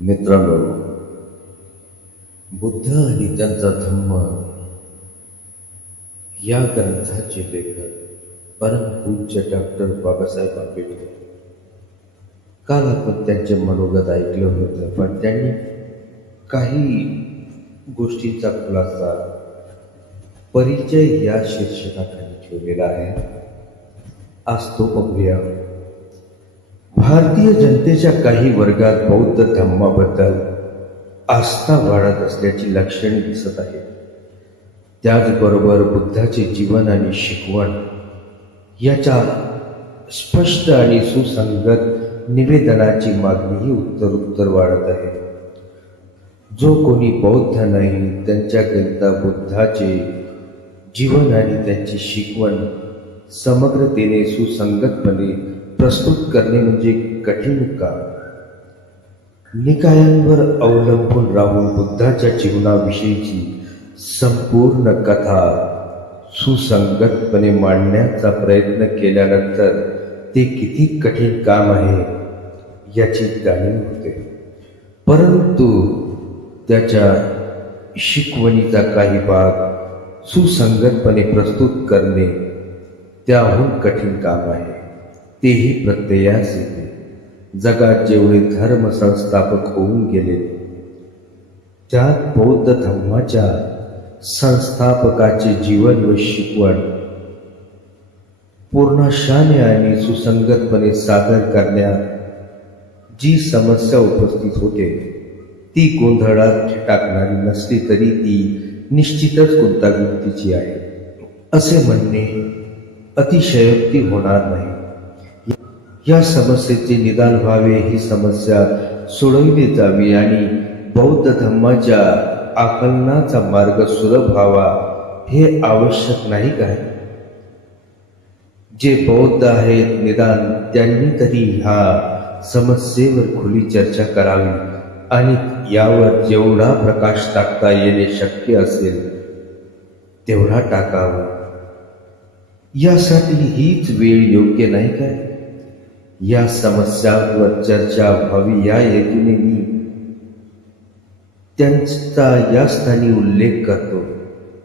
मित्रांनो, बुद्ध आणि त्यांचा धम्म या ग्रंथाचे लेखक परमपूज्य डॉक्टर बाबासाहेब आंबेडकर. काल आपण त्यांचे मनोगत ऐकलं होतं, पण त्यांनी काही गोष्टींचा खुलासा परिचय या शीर्षकाखाली ठेवलेला आहे. आज तो बघूया. भारतीय जनतेच्या काही वर्गात बौद्ध धम्माबद्दल आस्था वाढत असल्याची लक्षणे दिसत आहेत. त्याचबरोबर बुद्धाचे जीवन आणि शिकवण याच्या स्पष्ट आणि सुसंगत निवेदनाची मागणीही उत्तरोत्तर वाढत आहे. जो कोणी बौद्ध नाही त्यांच्याकरिता बुद्धाचे जीवन आणि त्यांची शिकवण समग्रतेने सुसंगतपणे प्रस्तुत करणे म्हणजे कठीण काम. निकायांवर अवलंबून राहून बुद्धाच्या जीवनाविषयीची संपूर्ण कथा सुसंगतपणे मांडण्याचा प्रयत्न केल्यानंतर ते किती कठीण काम आहे याची जाणीव होते. परंतु त्याच्या शिकवणीचा काही भाग सुसंगतपणे प्रस्तुत करणे त्याहून कठीण काम आहे. तेही प्रत्ययास येते. जगात जेवढे धर्म संस्थापक होऊन गेले त्यात बौद्ध धर्माच्या संस्थापकाचे जीवन व शिकवण पूर्णाशाने आणि सुसंगतपणे सादर करण्यात जी समस्या उपस्थित होते ती गोंधळात टाकणारी नसली तरी ती निश्चितच गुंतागुंतीची आहे असे म्हणणे अतिशयोक्ती होणार नाही. या समस्येचे निदान व्हावे, ही समस्या सोडवली जावी आणि बौद्ध धर्माच्या आकलनाचा मार्ग सुलभ व्हावा हे आवश्यक नाही काय? जे बौद्ध आहेत निदान त्यांनी तरी ह्या समस्येवर खुली चर्चा करावी आणि यावर जेवढा प्रकाश टाकता येणे शक्य असेल तेवढा टाकावा. यासाठी हीच वेळ योग्य नाही काय? या समस्यांवर चर्चा व्हावी या हेतूने मी त्यांचा या स्थानी उल्लेख करतो.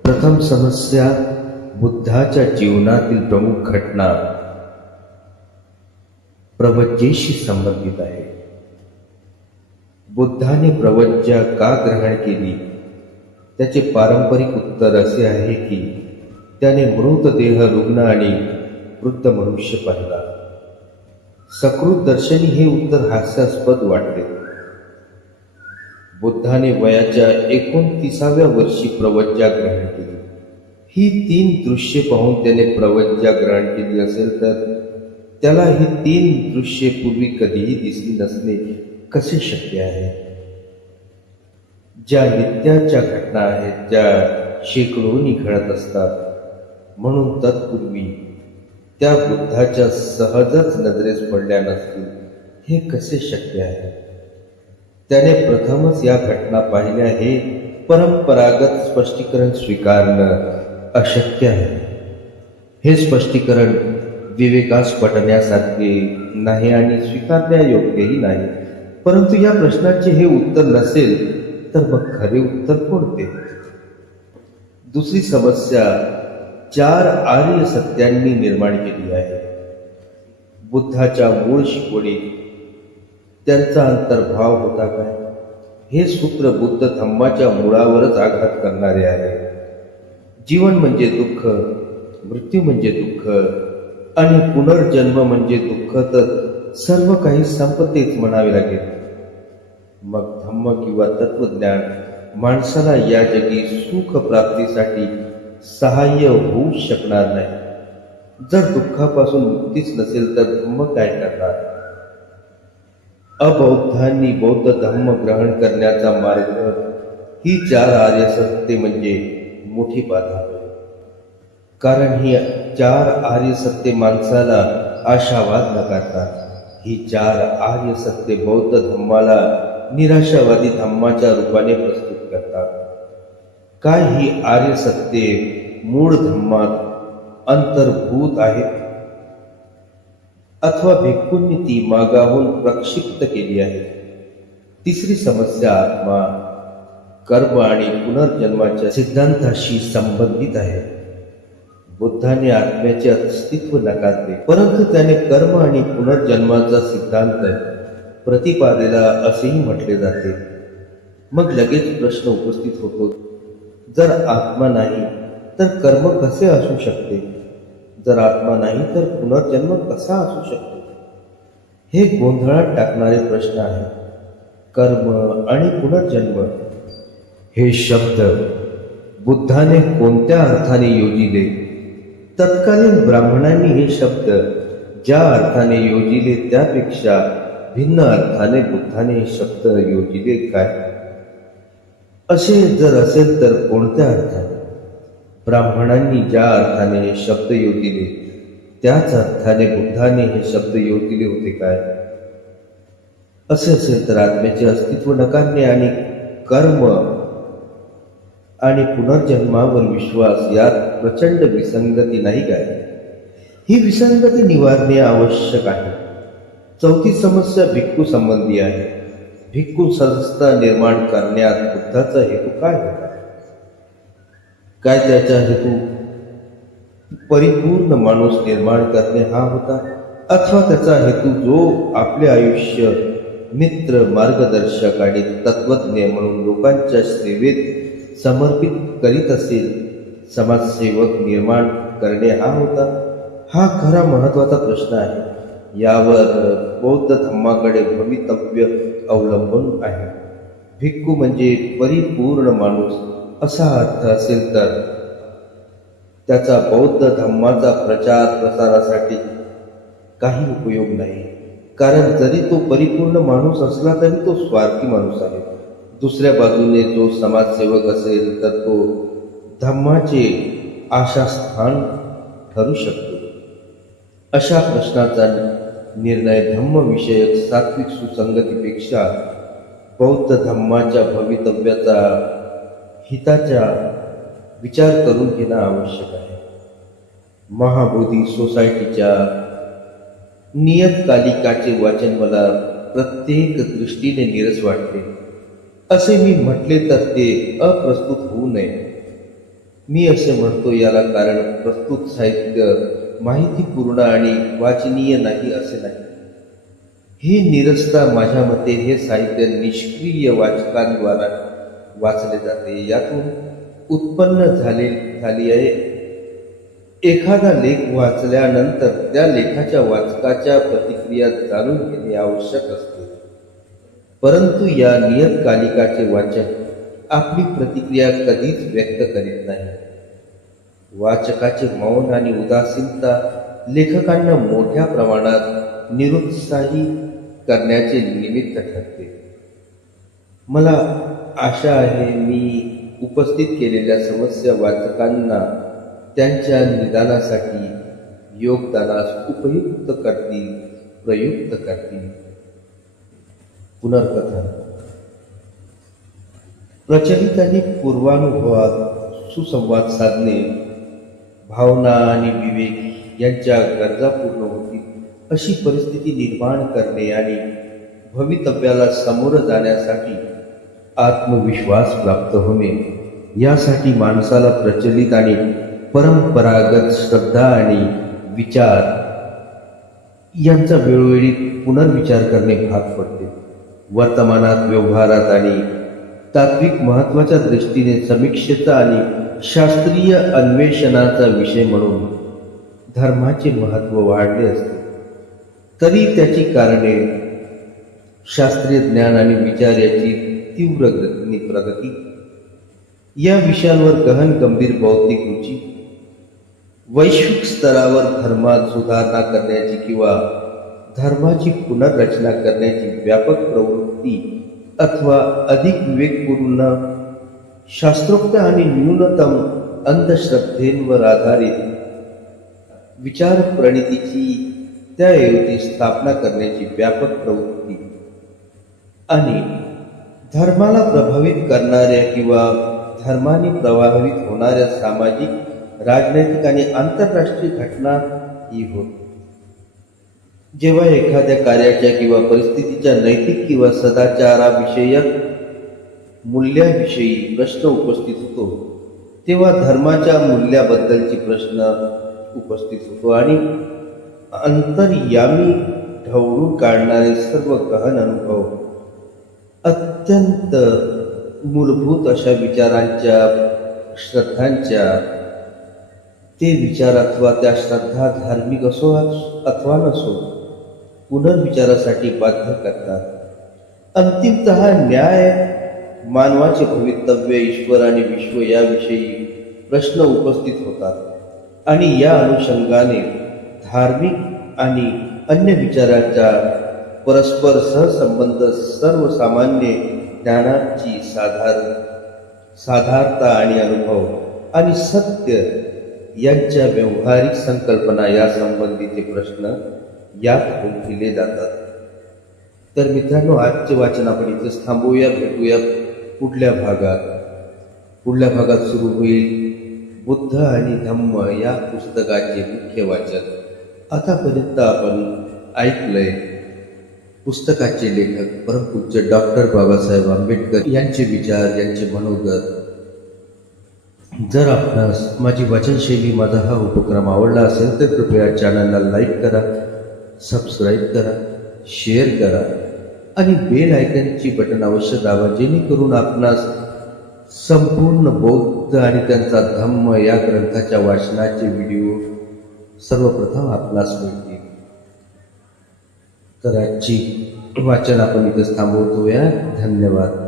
प्रथम समस्या बुद्धाच्या जीवनातील प्रमुख घटना प्रवज्जेशी संबंधित आहे. बुद्धाने प्रवज्जा का ग्रहण केली? त्याचे पारंपरिक उत्तर असे आहे की त्याने मृतदेह रुग्ण आणि वृद्ध मनुष्य पाहिला. सकृत दर्शनी हे उत्तर हास्यास्पद वाटते. बुद्धाने वयाच्या 29व्या वर्षी प्रवज्जा ग्रहण केली. ही 3 दृश्ये पाहून त्याने प्रवज्जा ग्रहण केली असेल तर त्याला ही 3 दृश्ये पूर्वी कधीही दिसली नसणे कसे शक्य आहे? ज्या नित्याच्या घटना आहेत त्या शेकडोनी घडत असतात, म्हणून तत्पूर्वी त्या बुद्धाच्या सहजच नजरेस पडल्या नसतील हे कसे शक्य आहे? त्याने प्रथमच या घटना पाहिल्या हे परंपरागत स्पष्टीकरण स्वीकारणं अशक्य आहे. हे स्पष्टीकरण विवेकास पटण्यासारखे नाही आणि स्वीकारण्यायोग्यही नाही. परंतु या प्रश्नाचे हे उत्तर नसेल तर मग खरे उत्तर कोणते? दुसरी समस्या 4 आर्य सत्यांनी निर्माण केली आहे. बुद्धाच्या मूळ शिकवणीत त्यांचा अंतर्भाव होता काय? हे सूत्र बुद्ध धम्माच्या मुळावरच आघात करणारे आहे. जीवन म्हणजे दुःख, मृत्यू म्हणजे दुःख आणि पुनर्जन्म म्हणजे दुःख, तर सर्व काही संपतेच म्हणावे लागेल. मग धम्म किंवा तत्वज्ञान माणसाला या जगी सुख प्राप्तीसाठी सहाय्य होऊ शकणार नाही. जर दुःखापासून मुक्तीच नसेल तर धम्म काय करणार? अबौद्धांनी बौद्ध धम्म ग्रहण करण्याचा मार्ग ही 4 आर्य सत्य म्हणजे मोठी बाधा होईल. कारण ही 4 आर्य सत्य माणसाला आशावाद नकारतात. ही 4 आर्य सत्य बौद्ध धम्माला निराशावादी धम्माच्या रूपाने प्रस्तुत करतात. काय ही आर्य सत्ये मूळ धम्मात अंतर्भूत आहेत अथवा भिक्खूंनी ती मागाहून प्रक्षिप्त केली आहे? तिसरी समस्या आत्मा, कर्म आणि पुनर्जन्माच्या सिद्धांताशी संबंधित आहे. बुद्धाने आत्म्याचे अस्तित्व नाकारले, परंतु त्याने कर्म आणि पुनर्जन्माचा सिद्धांत प्रतिपादिला असेही म्हटले जाते. मग लगेच प्रश्न उपस्थित होतो, जर आत्मा नाही तर कर्म कसे असू शकते? जर आत्मा नाही तर पुनर्जन्म कसा असू शकतो? हे गोंधळात टाकणारे प्रश्न आहेत. कर्म आणि पुनर्जन्म हे शब्द बुद्धाने कोणत्या अर्थाने योजिले? तत्कालीन ब्राह्मणांनी हे शब्द ज्या अर्थाने योजिले त्यापेक्षा भिन्न अर्थाने बुद्धाने हे शब्द योजिले काय? असे जर असेल तर कोणत्या अर्थाने? ब्राह्मणांनी ज्या अर्थाने हे शब्द योजिले त्याच अर्थाने बुद्धाने हे शब्द योजिले होते काय? असे असेल तर आत्म्याचे अस्तित्व नकारणे आणि कर्म आणि पुनर्जन्मावर विश्वास यात प्रचंड विसंगती नाही काय? ही विसंगती निवारणे आवश्यक आहे. चौथी समस्या भिक्खू संबंधी आहे. भिक्खू संस्था निर्माण करण्यात बुद्धाचा हेतू काय होता? काय त्याचा हेतू परिपूर्ण माणूस निर्माण करणे हा होता, अथवा त्याचा हेतू जो आपले आयुष्य मित्र, मार्गदर्शक आणि तत्वज्ञ म्हणून लोकांच्या सेवेत समर्पित करीत असेल, समाजसेवक निर्माण करणे हा होता? हा खरा महत्वाचा प्रश्न आहे. यावर बौद्ध धम्माकडे भवितव्य अवलंबून आहे. भिक्खू म्हणजे परिपूर्ण माणूस असा अर्थ असेल तर त्याचा बौद्ध धम्माचा प्रचार प्रसारासाठी काही उपयोग नाही. कारण जरी तो परिपूर्ण माणूस असला तरी तो स्वार्थी माणूस आहे. दुसऱ्या बाजूने जो समाजसेवक असेल तर तो धम्माचे आशास्थान ठरू शकतो. अशा प्रश्नाचा निर्णय धम्मविषयक सात्विक सुसंगतीपेक्षा बौद्ध धम्माच्या भवितव्याचा हिताचा विचार करून घेणं आवश्यक आहे. महाबोधी सोसायटीच्या नियतकालिकाचे वाचन मला प्रत्येक दृष्टीने नीरस वाटते. असे मी म्हटले तर ते अप्रस्तुत होऊ नये. मी असे म्हणतो याला कारण प्रस्तुत साहित्य माहितीपूर्ण आणि वाचनीय नाही असे नाही. ही नीरसता माझ्या मते हे साहित्य निष्क्रिय वाचकांद्वारा वाचले जाते, यातून उत्पन्न झाली आहे. एखादा लेख वाचल्यानंतर त्या लेखाच्या वाचकाच्या प्रतिक्रिया जाणून घेणे आवश्यक असते, परंतु या नियतकालिकाचे वाचक आपली प्रतिक्रिया कधीच व्यक्त करीत नाही. वाचकाचे मौन आणि उदासीनता लेखकांना मोठ्या प्रमाणात निरुत्साही करण्याचे निमित्त ठरते. मला आशा आहे मी उपस्थित केलेल्या समस्या वाचकांना त्यांच्या निदानासाठी योगदानास उपयुक्त करतील, प्रयुक्त करतील. पुनर्कथन. प्रचलित आणि पूर्वानुभवात सुसंवाद साधणे, भावना आणि विवेक यांच्या गरजा पूर्ण होतील अशी परिस्थिती निर्माण करणे आणि भवितव्याला सामोरं जाण्यासाठी आत्मविश्वास प्राप्त होणे, यासाठी माणसाला प्रचलित आणि परंपरागत श्रद्धा आणि विचार यांचा वेळोवेळी पुनर्विचार करणे भाग पडते. वर्तमानात, व्यवहारात आणि तात्विक महत्वाच्या दृष्टीने समीक्षेचा आणि शास्त्रीय अन्वेषणाचा विषय म्हणून धर्माचे महत्त्व वाढले असते, तरी त्याची कारणे शास्त्रीय ज्ञान आणि विचार याची तीव्र गतीने प्रगती, या विषयांवर गहन गंभीर बौद्धिक रुची, वैश्विक स्तरावर धर्मात सुधारणा करण्याची किंवा धर्माची पुनर्रचना करण्याची व्यापक प्रवृत्ती अथवा अधिक विवेकपूर्ण शास्त्रोक्त आणि न्यूनतम अंधश्रद्धेंवर आधारित विचारप्रणितीची त्याऐवजी स्थापना करण्याची व्यापक प्रवृत्ती आणि धर्माला प्रभावित करणाऱ्या किंवा धर्माने प्रभावित होणाऱ्या सामाजिक, राजनैतिक आणि आंतरराष्ट्रीय घटना ही होत. जेव्हा एखाद्या कार्याच्या किंवा परिस्थितीच्या नैतिक किंवा सदाचाराविषयक मूल्याविषयी प्रश्न उपस्थित होतो तेव्हा धर्माच्या मूल्याबद्दलची प्रश्न उपस्थित होतो आणि अंतर्यामी ढवळून काढणारे सर्व गहन अनुभव अत्यंत मूलभूत अशा विचारांच्या श्रद्धांच्या ते विचार अथवा त्या श्रद्धा धार्मिक असो अथवा नसो पुनर्विचारासाठी बाध्य करतात। अंतिमतः न्याय मानवाचे भवितव्य ईश्वर आणि विश्व याविषयी प्रश्न उपस्थित होतात आणि या अनुषंगाने धार्मिक आणि अन्य विचारांचा परस्पर सहसंबंध सर्वसामान्य ज्ञानाची साधारता आणि अनुभव आणि सत्य यांच्या व्यवहारिक संकल्पना या संबंधीचे प्रश्न यात केले जातात। तर मित्रांनो, आजचे वाचन आपण इथेच थांबवूया, भेटूया पुढल्या भागात सुरू होईल बुद्ध आणि धम्म या पुस्तकाचे मुख्य वाचन। आतापर्यंत आपण ऐकलंय पुस्तकाचे लेखक परमपूज्य डॉक्टर बाबासाहेब आंबेडकर यांचे विचार, यांचे मनोगत। जर आपणास माझी वाचनशैली, माझा हा उपक्रम आवडला असेल तर कृपया चॅनलला लाईक करा, सबस्क्राईब करा, शेअर करा आणि बेल आयकॉनची बटन अवश्य दाबा, जेणेकरून आपणास संपूर्ण बौद्ध आणि त्यांचा धम्म या ग्रंथाच्या वाचनाचे व्हिडिओ सर्वप्रथम आपणास मिळतील। तर आजची वाचन आपण इथेच थांबवतोया। धन्यवाद।